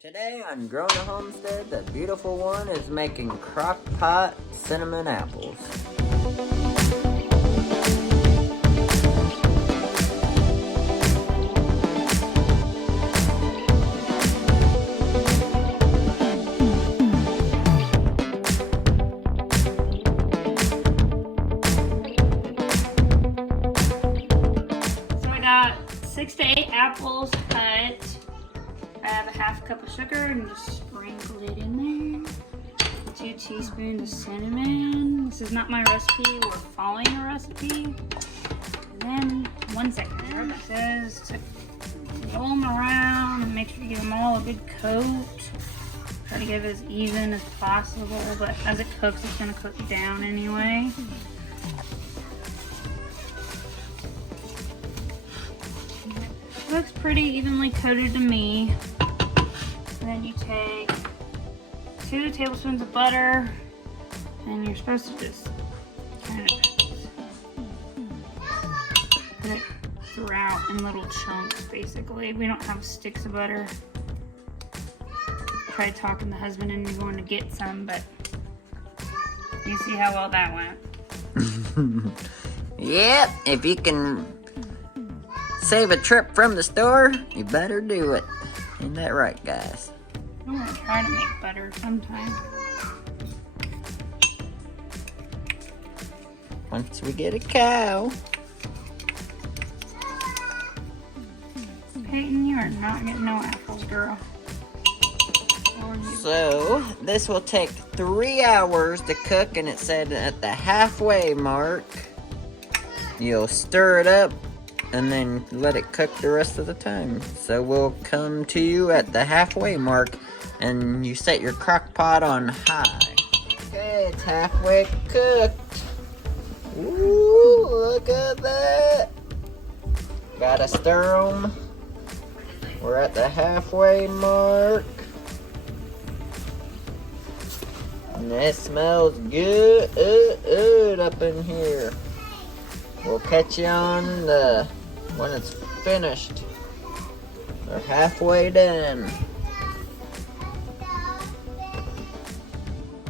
Today on Growing a Homestead, the beautiful one is making Crockpot cinnamon apples. So I got 6 to 8 apples cut. I have a half cup of sugar and just sprinkled it in there. 2 teaspoons of cinnamon. This is not my recipe, we're following a recipe. And then, 1 second, it says to roll them around and make sure you give them all a good coat. Try to give it as even as possible, but as it cooks, it's gonna cook down anyway. It looks pretty evenly coated to me. And then you take 2 tablespoons of butter, and you're supposed to just kind of put it throughout in little chunks, basically. We don't have sticks of butter. Tried talking the husband into going to get some, but you see how well that went. Yep, if you can save a trip from the store, you better do it. Ain't that right, guys? I'm gonna try to make butter sometime. Once we get a cow. Peyton, you are not getting no apples, girl. So, this will take 3 hours to cook, and it said at the halfway mark, you'll stir it up and then let it cook the rest of the time. So we'll come to you at the halfway mark, and you set your crock pot on high. Okay, it's halfway cooked. Ooh, look at that. Gotta stir them. We're at the halfway mark. And it smells good up in here. We'll catch you on when it's finished. We're halfway done.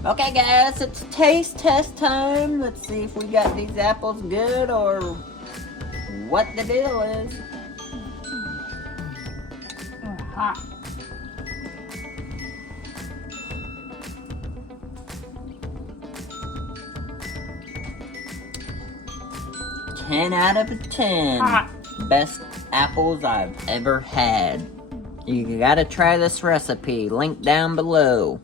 Okay guys, it's taste test time. Let's see if we got these apples good or what the deal is. Oh, hot. Ten out of 10. Hot. Best apples I've ever had. You gotta try this recipe. Link down below.